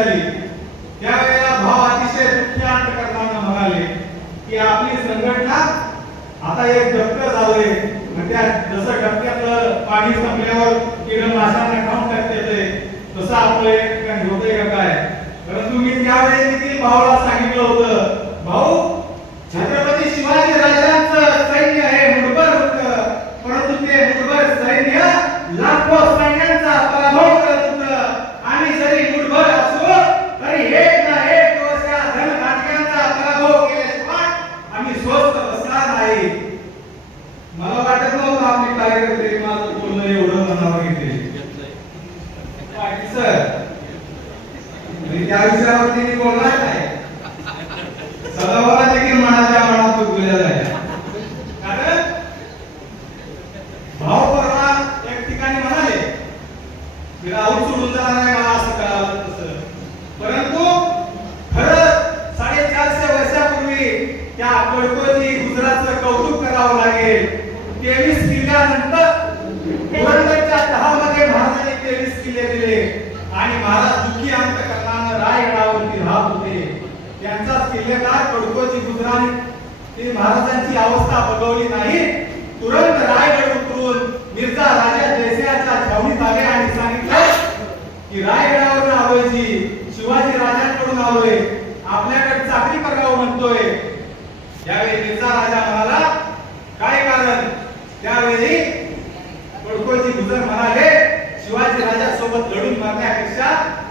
झाली त्यावेळेला भाव अतिशय दुःखी अंतकरणाने म्हणाले की आपली संघटना आता एक डबकं झालंय, त्या जसं डबक्यातलं पाणी संपल्यावर कीटकनाशकांना खाऊन टाकते तसं आपलं एक ठिकाणी होतंय का काय. परंतु मी त्यावेळी देखील भाऊला सांगितलं होतं, भाऊ छत्रपती शिवाजी राजांचं सैन्य हे मुठभर होतं, परंतु ते मुठभर सैन्य लाखो सैन्यांचा पराभव करत होतं. आम्ही जरी मुठभर असो तरी एक ना एक दिवस या धनघातक्यांचा पराभव केल्याशिवाय आम्ही स्वस्थ बसणार नाही. मला वाटत नव्हतं आपले कार्यकर्ते माझं बोलणं एवढं मनावर घेतले. पाटील सर त्या विषयावरती मी बोलणार नाही. सदाभाऊला देखील मनाच्या मनात दुखलेला आहे. कारण भाऊ परवा एक ठिकाणी म्हणाले मी राहुल सोडून जाणार आहे, मला असं कळालं तसं. परंतु खरं 450 वर्षापूर्वी त्या कडकोजी गुजरातचं कौतुक करावं लागेल. 23 किल्ल्यानंतर पुरंदरच्या 10 मध्ये महाराजांनी 23 किल्ले दिले आणि महाराज दुःखी अंतकरणाने रायगडावरती राहत होते. त्यांचाच किल्लेदार कडकोजी गुजरात ते महाराजांची अवस्था बघवली नाही. तुरंत रायगड उतरून मिर्झा राजा जयसिंहाच्या छावणीत आले आणि सांगितलं की रायगडावरून आलोय जी शिवाजी राजांकडून आलोय, आपल्याकडे चाकरी करावं म्हणतोय. यावेळी मिर्झा राजा म्हणाला काय कारण. त्यावेळी कडकोजी गुजर म्हणाले शिवाजी राजा सोबत लढून मरण्यापेक्षा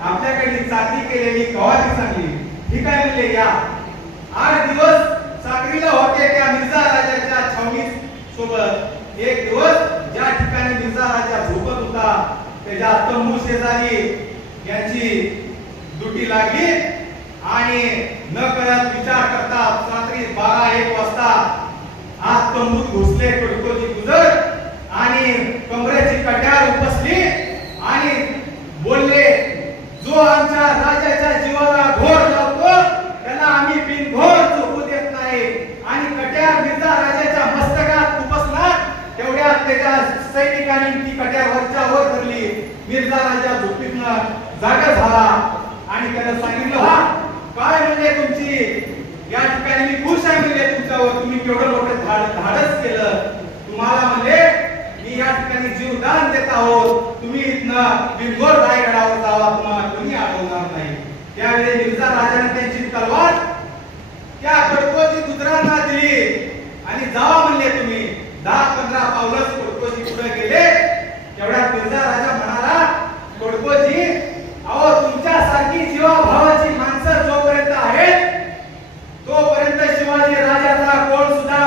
आपल्याकडे चाकरी केलेली कवाची चांगली. ठीक आहे म्हणले या. 8 दिवस चाकरीला होते त्या मिर्झा राजाच्या छावणी सोबत. एक दिवस ज्या ठिकाणी मिर्झा राजा झोपत होता त्याच्या तंबू शेजारी यांची दुटी लागली आणि न कळत विचार करता रात्री 12-1 वाजता आत तंबूत घुसले कडकोजी गुजर आणि कमरेची कट्यार उपसली आणि बोलले जो आमच्या राजाच्या जीवाला घोर लावतो त्याला आम्ही बिनघोर झोपू देत नाही. आणि कट्यार मिर्झा राजाच्या मस्तकात उपसला तेवढ्यात त्याच्या सैनिकांनी ती कट्यार वरच्या वर धरली. मिर्झा राजा झोपेतनं जागा झाला आणि त्याने सांगितलं हा काय म्हणजे तुमची या ठिकाणी मी खुश आहे म्हणजे तुमच्यावर, तुम्ही केवढं मोठं धाडस केलं. तुम्हाला म्हणजे मी या ठिकाणी जीवदान देत आहोत, तुम्ही इथनं बिनघोर